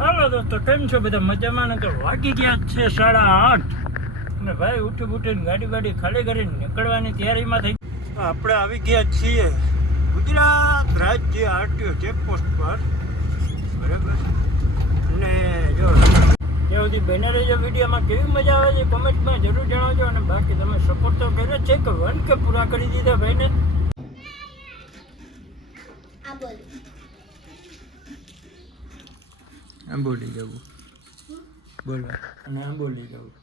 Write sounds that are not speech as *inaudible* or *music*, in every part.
હાલો દોસ્તો, કેમ છો બધા? મજામાં? ને તો વાગી ગયા છે સાડા આઠ. અને ભાઈ ઉઠી ઉઠીને ગાડી બાડી ખાલી કરીને નીકળવાની તૈયારીમાં થઈ આપણે આવી ગયા છીએ ગુજરાત રાજ્ય આરટીઓ ચેકપોસ્ટ પર. બરાબર? અને જો, ત્યાં સુધી બેનરે જો વિડીયોમાં. કેવી મજા આવે છે? કોમેન્ટમાં જરૂર જણાવજો. અને બાકી તમે સપોર્ટ તો કર્યો છે કે વન કે પૂરા કરી દીધા ભાઈને આ બોલ આંબોલી જવું. બોલો અને આંબોલી જવું.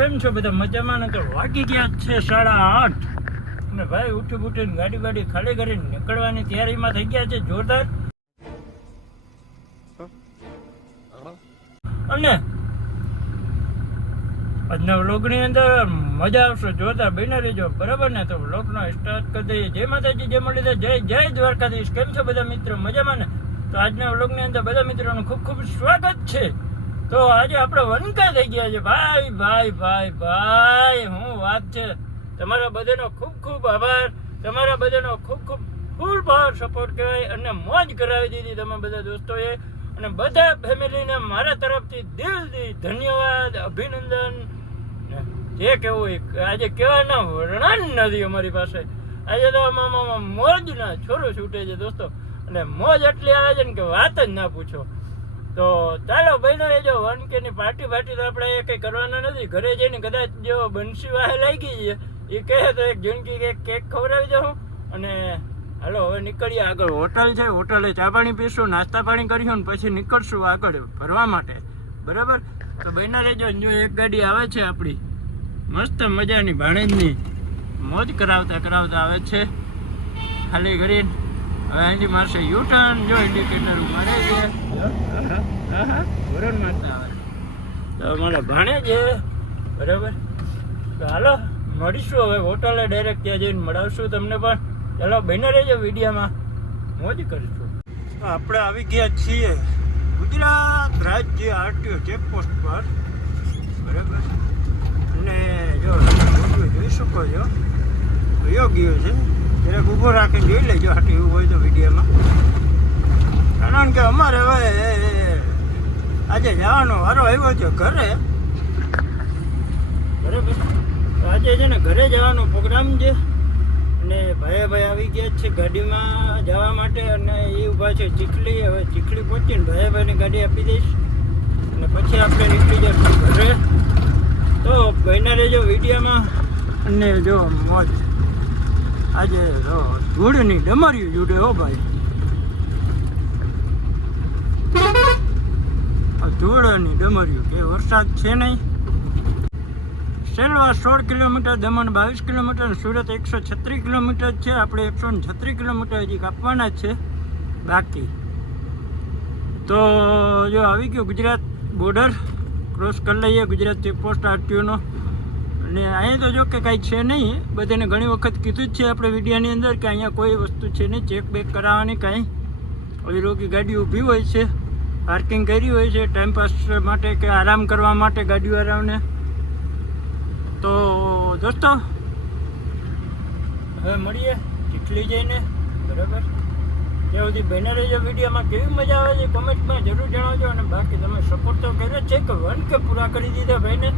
કેમ છો બધા? મજામાં? ને તો વાગી ગયા છે સાડા આઠ. અને ભાઈ ઉઠી ઉઠીને ગાડી ગાડી ખાલી કરીને નીકળવાની તૈયારીમાં થઈ ગયા છે. જોરદાર. અને આજના વ્લોગની અંદર મજા આવશે. જોતા બના રહેજો. બરાબર ને? તો વ્લોગનો સ્ટાર્ટ કરી દઈએ. જય માતાજી જય દે જય જય દ્વારકાધીશ. કેમ છો બધા મિત્રો? મજામાં ને? તો આજના વ્લોગની અંદર બધા મિત્રોનું ખૂબ ખૂબ સ્વાગત છે. તો આજે આપણે વનકા થઈ ગયા છે. ભાઈ ભાઈ ભાઈ ભાઈ, હું વાત છે. તમારા બધાનો ખૂબ ખૂબ આભાર. તમારા બધાનો ખૂબ ખૂબ ફૂલ પાવર સપોર્ટ કહેવાય અને મોજ કરાવી દીધી તમે બધા દોસ્તોએ. અને બધા ફેમિલીને મારા તરફથી દિલથી ધન્યવાદ, અભિનંદન. જે કેવું આજે કહેવાના વર્ણન નથી અમારી પાસે. આજે તો મોજના છોરો છૂટે છે દોસ્તો. અને મોજ એટલી આવે છે ને કે વાત જ ના પૂછો. તો ચાલો બહેનો એ જો વન કે ની પાર્ટી પાર્ટી તો આપણે એ કંઈ કરવાના નથી. ઘરે જઈને કદાચ જો બંસી વાહે લાગી છે એ કહે તો એક જિંદગી એક કેક ખવડાવી દઉં. અને હાલો, હવે નીકળીએ આગળ. હોટલ છે, હોટલે ચા પાણી પીશું, નાસ્તા પાણી કરીશું ને પછી નીકળશું આગળ ફરવા માટે. બરાબર? તો બહેના રહેજો જો એક ગાડી આવે છે આપણી. મસ્ત મજાની ભાણેજની. મોજ કરાવતા કરાવતા આવે છે. ખાલી કરી હવે અહીંથી મારશે યુ ટર્ન જો ઇન્ડિકેટર મળે છે વરણ મારતા આવે મારા ભાણે છે બરાબર તો હાલો મળીશું હવે હોટલે ડાયરેક્ટ ત્યાં જઈને મળાવશું તમને પણ ચાલો બને રહેજો વિડીયોમાં મોજ કરીશું આપણે આવી ગયા છીએ ગુજરાત રાજ્ય આરટીઓ ચેકપોસ્ટ પર બરાબર અને જો જોઈ શકો છો યોગ્ય છે જરાક ઊભો રાખીને જોઈ લેજો હાટી એવું હોય તો વિડીયોમાં. કારણ કે અમારે હવે આજે જવાનો વારો આવ્યો છે ઘરે. બરાબર? આજે છે ને ઘરે જવાનો પ્રોગ્રામ છે. અને ભાઈ ભાઈ આવી ગયા છે ગાડીમાં જવા માટે અને એ ઊભા છે ચીખલી. હવે ચીખલી પહોંચીને ભાઈ ભાઈની ગાડી આપી દઈશ. અને પછી આપણે નીકળી જઈશું ઘરે. તો બહેના રહેજો વિડીયોમાં. અને જો મોજ. આજે ધૂળની ડમર્યું જુડે હો ભાઈ. ધૂળની ડમર્યું કે વરસાદ છે નહીં? સેલવા સોળ કિલોમીટર, દમણ બાવીસ કિલોમીટર સુરત એકસો છત્રીસ કિલોમીટર છે. આપણે એકસો છત્રીસ કિલોમીટર હજી કાપવાના છે. બાકી. તો, જો આવી ગયો ગુજરાત બોર્ડર ક્રોસ કરી લઈએ ગુજરાત ચેકપોસ્ટ આરટીઓનો અને અહીંયા તો જો કે કાંઈ છે નહીં. બધાને ઘણી વખત કીધું જ છે આપણે વિડીયાની અંદર કે અહીંયા કોઈ વસ્તુ છે નહીં. ચેક બેક કરાવવાની કાંઈ. ઓલી રોગી ગાડી ઊભી હોય છે. પાર્કિંગ કરી હોય છે. ટાઈમ પાસ માટે કે આરામ કરવા માટે ગાડીવાળાઓને તો દોસ્તો, હવે મળીએ ચીખલી જઈને. બરાબર? ત્યાં સુધી બને રહેજો વિડીયોમાં. કેવી મજા આવે છે? કોમેન્ટમાં જરૂર જણાવજો. અને બાકી તમે સપોર્ટ તો કર્યો જ છે કે વન કે પૂરા કરી દીધા ભાઈને?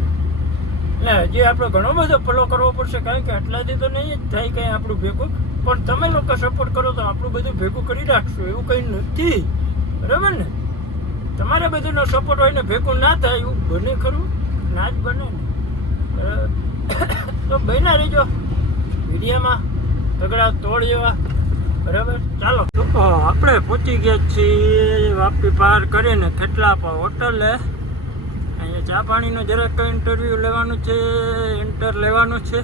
એટલે હજી આપણે ઘણો બધો ફોલો કરવો પડશે, કારણ કે આટલાથી તો નહીં જ થાય કંઈ આપણું ભેગું. પણ તમે લોકો સપોર્ટ કરો તો આપણું બધું ભેગું કરી રાખશું, એવું કંઈ નથી. બરાબર ને? તમારે બધુંનો સપોર્ટ હોય ને ભેગું ના થાય, એવું બને ખરું? ના જ બને ને? *coughs* તો બન્યા રહીજો. મીડિયામાં તગડા તોડ જેવા બરાબર? ચાલો. આપણે પહોંચી ગયા છીએ, વાપી પાર કરીને ખેટલાપા હોટલે. અહીંયા ચા પાણીનો જરાક ઇન્ટરવ્યૂ લેવાનું છે ઇન્ટર લેવાનું છે.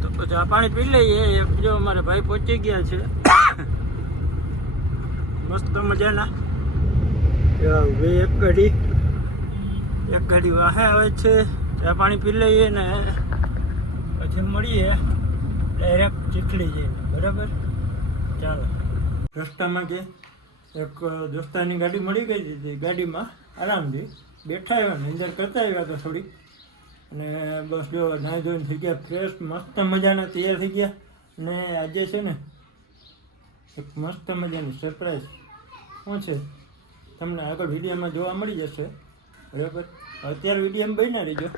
તો ચા પાણી પી લઈએ. જો અમારે ભાઈ પહોંચી ગયા છે. મસ્ત મજાના. હવે એક ગાડી એક ગાડી વાહે આવે છે. ચા પાણી પી લઈએ ને પછી મળીએ. ડાયરેક્ટ ચીખલી જઈને બરાબર? ચાલો. રસ્તામાં કે એક દોસ્તાની ગાડી મળી ગઈ હતી. ગાડીમાં આરામથી. બેઠા આવ્યા નિંદર કરતા આવ્યા તો થોડી અને બસ જો નાહી ધોઈને થઈ ગયા ફ્રેશ મસ્ત મજાના, તૈયાર થઈ ગયા. અને આજે છે ને, એક મસ્ત મજાની સરપ્રાઈઝ શું છે? તમને આગળ વિડીયોમાં જોવા મળી જશે. બરાબર? અત્યારે વિડીયોમાં બન્યા રહીજો.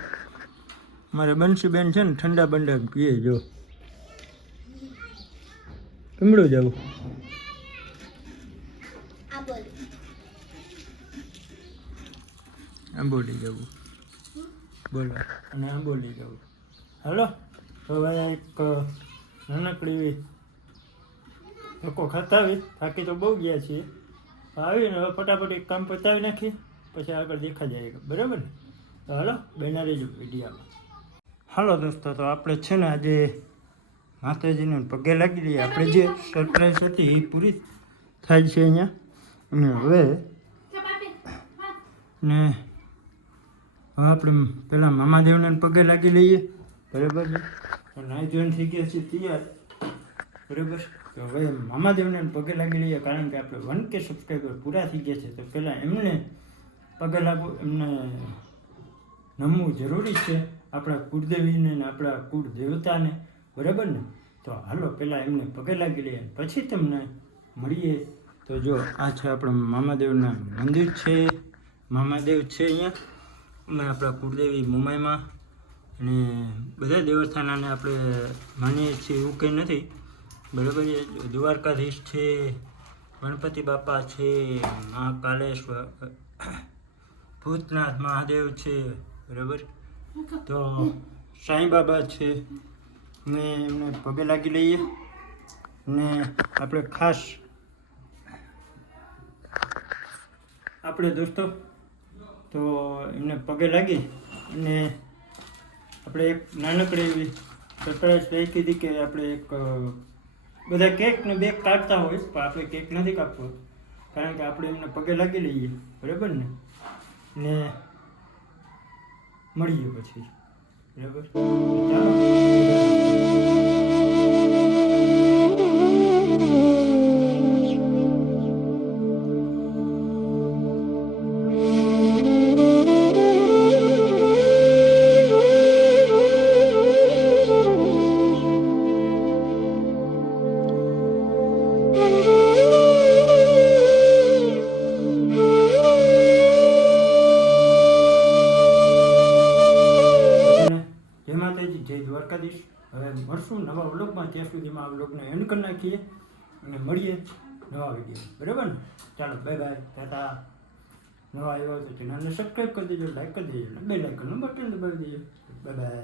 મારે બંસીબેન છે ને, ઠંડા બંડા પીએ, જો. કમળું જવું આંબોલી જવું. બોલો અને આંબોલી જવું. હલો હવે એક નાનકડી લોકો ધક્કો ખાતા આવી થાકી તો બહુ ગયા છીએ. આવીને હવે ફટાફટ એક કામ પતાવી નાખીએ પછી આગળ દેખા જાય બરાબર ને? તો હાલો બેના રહેજો વિડીયામાં હાલો દોસ્તો તો આપણે છે ને આજે માતાજીને પગે લાગી લઈએ આપણે જે સરપ્રાઈઝ હતી એ પૂરી થાય છે અહીંયા. અને હવે ને હવે આપણે પેલા મામાદેવને પગે લાગી લઈએ. બરાબર છે? નાઈ ધોઈને થઈ ગયા છીએ તૈયાર. બરાબર તો હવે મામાદેવને પગે લાગી લઈએ કારણ કે આપણે વન કે સબસ્ક્રાઈબર પૂરા થઈ ગયા છે. તો પહેલાં એમને પગે લાગવું, એમને નમવું જરૂરી છે આપણા કુળદેવીને ને આપણા કુળ દેવતાને બરાબર ને? તો હાલો પહેલાં એમને પગે લાગી લઈએ પછી તમને મળીએ. તો જો આ છે આપણા મામાદેવના મંદિર છે. મામાદેવ છે અહીંયા. અને આપણા કુળદેવી મુંબઈમાં અને બધા દેવસ્થાનાને આપણે માનીએ છીએ એવું કંઈ નથી. બરાબર દ્વારકાધીશ છે, ગણપતિ બાપા છે મહાકાલેશ્વર ભૂતનાથ, મહાદેવ છે, બરાબર? તો સાંઈ બાબા છે, ને એમને પગે લાગી લઈએ. ને આપણે ખાસ, આપણે દોસ્તો તો એમને પગે લાગી અને આપણે એક નાનકડી એવી સરપ્રાઈઝ રહી કીધી કે આપણે એક બધા કેક ને બેક કાઢતા હોય, પણ આપણે કેક નથી કાપવો. કારણ કે આપણે એમને પગે લાગી લઈએ, બરાબર ને? ને મળીએ પછી. બરાબર? ચાલો. જય દ્વારકાધીશ. હવે મળશું નવા વ્લોગમાં. ત્યાં સુધીમાં આ વ્લોગને એન્ડ કરી નાખીએ અને મળીએ નવા વીડિયો બરાબર ને? ચાલો બાય બાય ટાટા. નવા આવ્યો તો ચેનલને સબસ્ક્રાઈબ કરી દેજો લાઈક કરી દેજો બે લાઇકનનું બટન દબાવી દેજો. Bye bye